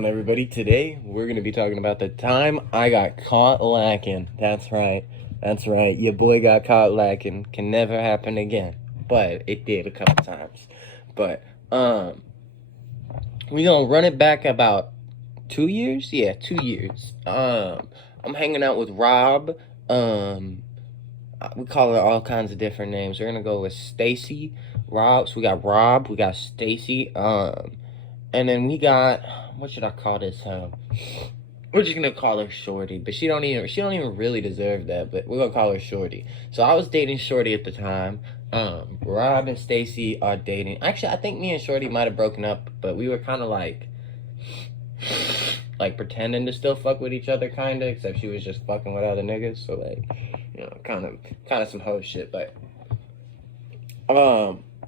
on, everybody? Today, we're going to be talking about the time I got caught lacking. That's right. That's right. Your boy got caught lacking. Can never happen again. But it did a couple times. But, we going to run it back about 2 years? Yeah, 2 years. I'm hanging out with Rob. We call her all kinds of different names. We're going to go with Stacy, Rob. So we got Rob, we got Stacy, and then we got, what should I call this? We're just gonna call her Shorty, but she don't even really deserve that. But we're gonna call her Shorty. So I was dating Shorty at the time. Rob and Stacy are dating. Actually, I think me and Shorty might have broken up, but we were kind of like pretending to still fuck with each other, kinda. Except she was just fucking with other niggas. So like, kind of some hoe shit. But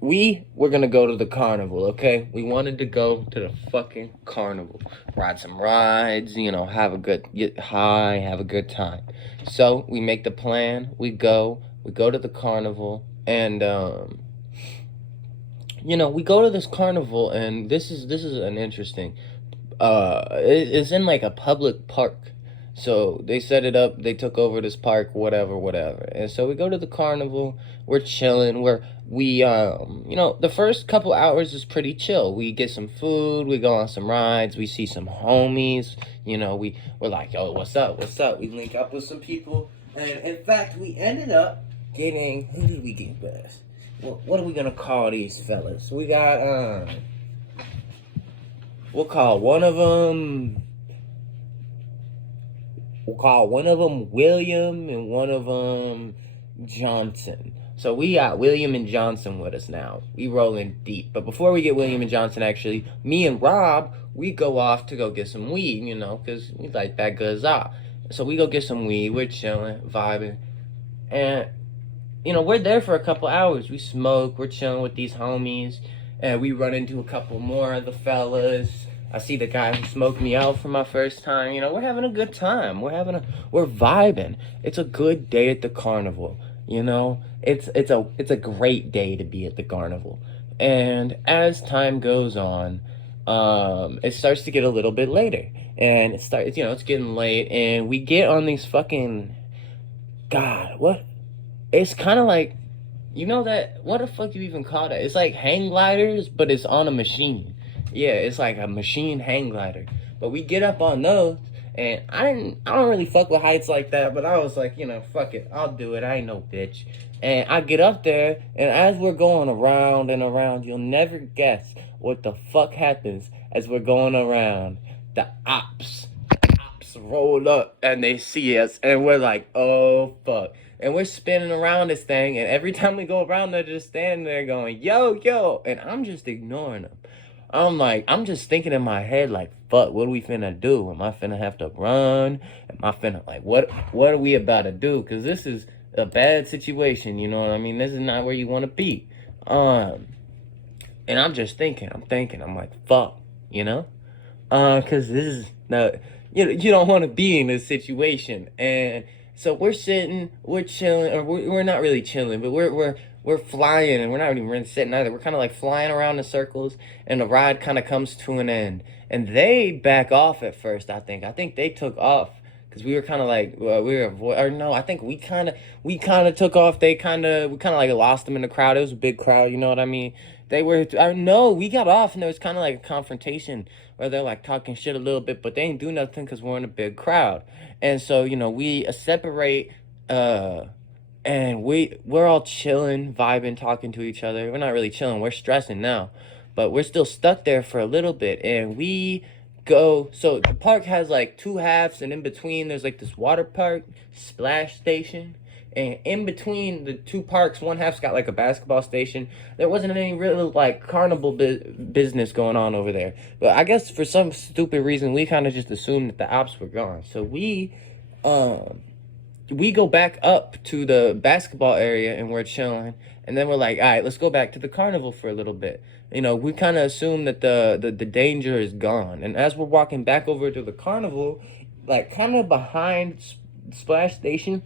we were gonna go to the carnival, okay? We wanted to go to the fucking carnival, ride some rides, get high, have a good time. So we make the plan. We go to the carnival, and we go to this carnival, and this is an interesting. It's in like a public park. So they set it up, they took over this park, whatever, whatever. And so we go to the carnival, we're chilling, the first couple hours is pretty chill. We get some food, we go on some rides, we see some homies, we're like, yo, what's up, what's up? We link up with some people. And in fact, we ended up getting, who did we get with? What are we gonna call these fellas? We got, we'll call one of them William and one of them Johnson. So we got William and Johnson with us now. We rolling deep. But before we get William and Johnson, actually, me and Rob, we go off to go get some weed, because we like that goes out. So we go get some weed. We're chilling, vibing. And, we're there for a couple hours. We smoke. We're chilling with these homies. And we run into a couple more of the fellas. I see the guy who smoked me out for my first time. We're having a good time. We're vibing. It's a good day at the carnival. It's a great day to be at the carnival. And as time goes on, it starts to get a little bit later. And it's getting late, and we get on these fucking, God, what? It's kind of like, what the fuck you even call that? It's like hang gliders, but it's on a machine. Yeah, it's like a machine hang glider. But we get up on those, and I don't really fuck with heights like that, but I was like, fuck it, I'll do it. I ain't no bitch. And I get up there, and as we're going around and around, you'll never guess what the fuck happens as we're going around. The ops roll up, and they see us, and we're like, oh, fuck. And we're spinning around this thing, and every time we go around, they're just standing there going, yo, yo, and I'm just ignoring them. I'm just thinking in my head, like, fuck, what are we finna do? Am I finna have to run? Am I finna, like, what are we about to do? Because this is a bad situation, you know what I mean? This is not where you want to be. And I'm just thinking, I'm like, fuck, because this is, no, you don't want to be in this situation. And so we're sitting, we're chilling, or we're not really chilling, but we're flying, and we're not even really sitting either. We're kind of like flying around in circles, and the ride kind of comes to an end. And they back off at first, I think. I think they took off because we were kind of like, I think we kind of took off. We kind of like lost them in the crowd. It was a big crowd, you know what I mean? No, we got off, and there was kind of like a confrontation where they're like talking shit a little bit, but they ain't do nothing because we're in a big crowd. And so, we separate, and we're all chilling, vibing, talking to each other. We're not really chilling. We're stressing now. But we're still stuck there for a little bit. And we go... So the park has like two halves. And in between, there's like this water park splash station. And in between the two parks, one half's got like a basketball station. There wasn't any real like carnival business going on over there. But I guess for some stupid reason, we kind of just assumed that the ops were gone. So we go back up to the basketball area, and we're chilling, and then we're like, all right, let's go back to the carnival for a little bit. We kind of assume that the danger is gone. And as we're walking back over to the carnival, like kind of behind Splash Station,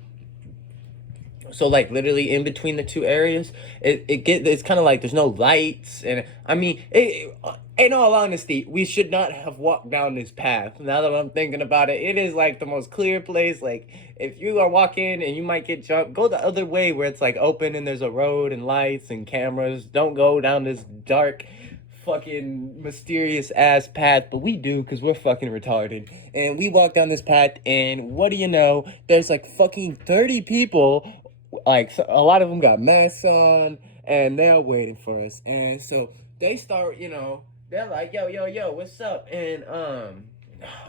So like literally in between the two areas, it's kind of like there's no lights, and I mean, in all honesty, we should not have walked down this path. Now that I'm thinking about it, it is like the most clear place. Like if you are walking and you might get jumped, go the other way where it's like open and there's a road and lights and cameras. Don't go down this dark, fucking mysterious ass path, but we do because we're fucking retarded. And we walk down this path, and what do you know? There's like fucking 30 people, like a lot of them got masks on, and they're waiting for us. And so they start, they're like, yo, yo, yo, what's up? And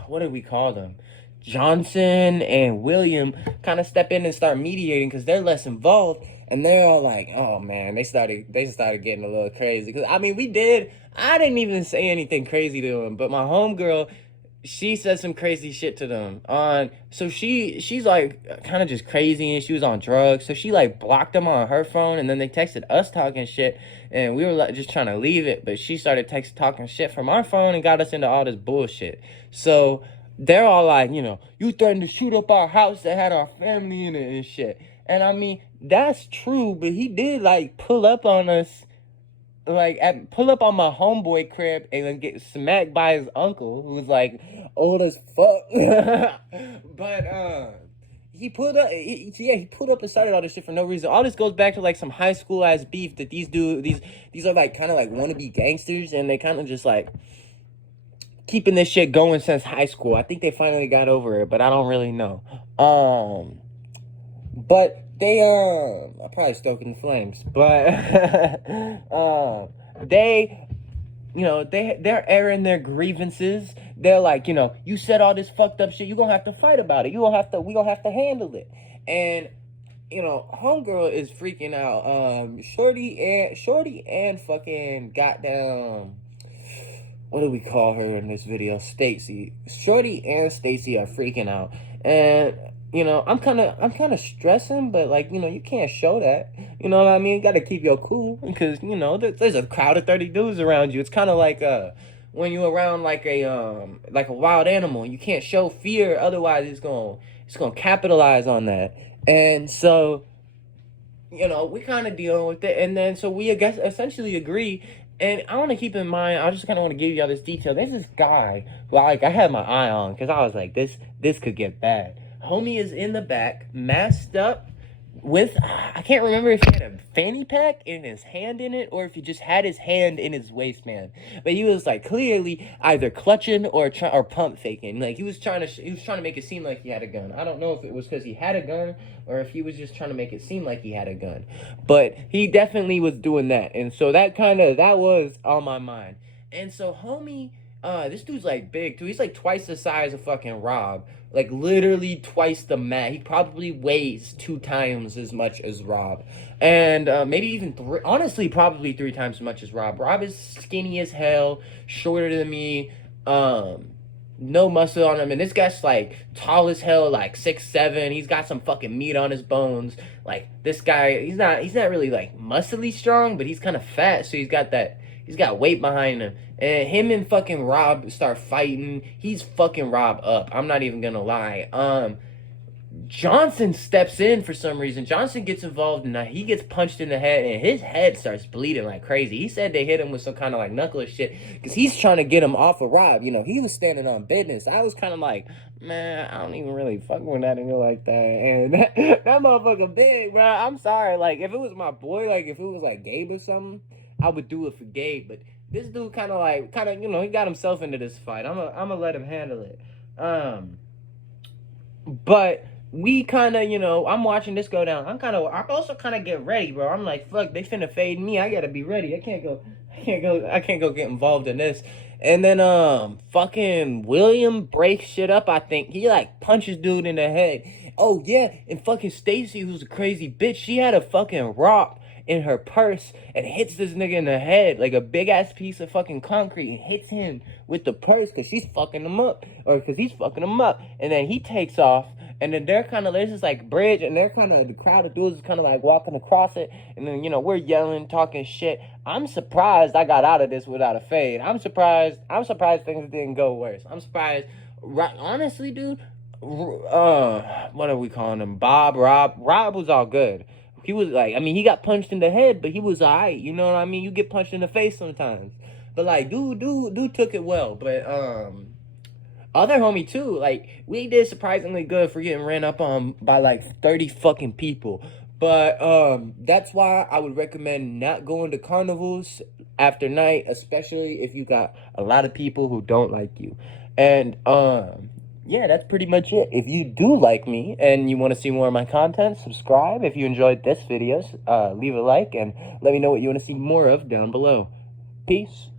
what do we call them? Johnson and William kind of step in and start mediating because they're less involved, and they're all like, "Oh man," they started getting a little crazy. Because I mean, I didn't even say anything crazy to them, but my homegirl, she said some crazy shit to them on. So she's like kind of just crazy, and she was on drugs. So she like blocked them on her phone, and then they texted us talking shit, and we were like just trying to leave it, but she started talking shit from our phone and got us into all this bullshit. So they're all like, you threatened to shoot up our house that had our family in it and shit. And I mean, that's true, but he did like pull up on us, like pull up on my homeboy crib and then get smacked by his uncle, who was like old as fuck. But he pulled up, he pulled up and started all this shit for no reason. All this goes back to like some high school ass beef that these are like kind of like wannabe gangsters, and they kind of just like keeping this shit going since high school. I think they finally got over it, but I don't really know. But they I'm probably stoking the flames, but they, they're airing their grievances. They're like, you said all this fucked up shit. You gonna have to fight about it. We gonna have to handle it. And homegirl is freaking out. Shorty and fucking goddamn, what do we call her in this video? Stacy. Shorty and Stacy are freaking out. And I'm kind of stressing, but like, you can't show that. You know what I mean? You got to keep your cool because, there's a crowd of 30 dudes around you. It's kind of like when you're around like a wild animal, you can't show fear, otherwise it's going to capitalize on that. And so, we kind of dealing with it, and then so we, I guess, essentially agree. And I want to keep in mind, I just kind of want to give you all this detail. There's this guy who I had my eye on because I was like, this could get bad. Homie is in the back, masked up with, I can't remember if he had a fanny pack and his hand in it, or if he just had his hand in his waistband. But he was like clearly either clutching or pump faking. Like he was trying to make it seem like he had a gun. I don't know if it was because he had a gun or if he was just trying to make it seem like he had a gun. But he definitely was doing that, and so that was on my mind. And so homie, this dude's like big too. He's like twice the size of fucking Rob. Like literally twice the mass. He probably weighs 2 times as much as Rob, and maybe even honestly, probably 3 times as much as Rob. Rob is skinny as hell, shorter than me, no muscle on him, and this guy's like tall as hell, like 6'7". He's got some fucking meat on his bones. Like this guy, he's not really like muscly strong, but he's kind of fat, so he's got weight behind him. And him and fucking Rob start fighting. He's fucking Rob up. I'm not even gonna lie. Johnson steps in for some reason. Johnson gets involved, and he gets punched in the head, and his head starts bleeding like crazy. He said they hit him with some kind of like knuckle shit because he's trying to get him off of Rob. He was standing on business. I was kind of like, man, I don't even really fuck with that nigga like that. And that motherfucker big, bro. I'm sorry. Like, if it was my boy, like if it was like Gabe or something, I would do it for Gabe. But this dude kind of, he got himself into this fight. I'm gonna let him handle it. But we kind of, I'm watching this go down. I also kind of get ready, bro. I'm like, fuck, they finna fade me. I gotta be ready. I can't go get involved in this. And then, fucking William breaks shit up, I think. He, like, punches dude in the head. Oh, yeah, and fucking Stacy, who's a crazy bitch, she had a fucking rock in her purse and hits this nigga in the head, like a big-ass piece of fucking concrete, and hits him with the purse because she's fucking him up, or because he's fucking him up. And then he takes off, and then there's this, like, bridge, and the crowd of dudes is kind of, like, walking across it, and then, we're yelling, talking shit. I'm surprised I got out of this without a fade. I'm surprised things didn't go worse. I'm surprised, right, honestly, dude, what are we calling him? Rob was all good. He was like, I mean, he got punched in the head, but he was alright. You know what I mean? You get punched in the face sometimes, but like, dude took it well. But other homie too, like we did surprisingly good for getting ran up on by like 30 fucking people. But that's why I would recommend not going to carnivals after night, especially if you got a lot of people who don't like you. And yeah, that's pretty much it. If you do like me and you want to see more of my content, subscribe. If you enjoyed this video, leave a like and let me know what you want to see more of down below. Peace.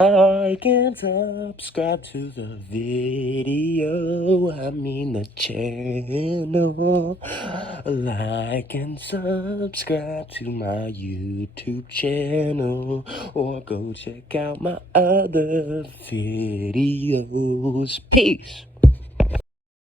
Like and subscribe to the video, I mean the channel. Like and subscribe to my YouTube channel, or go check out my other videos. Peace.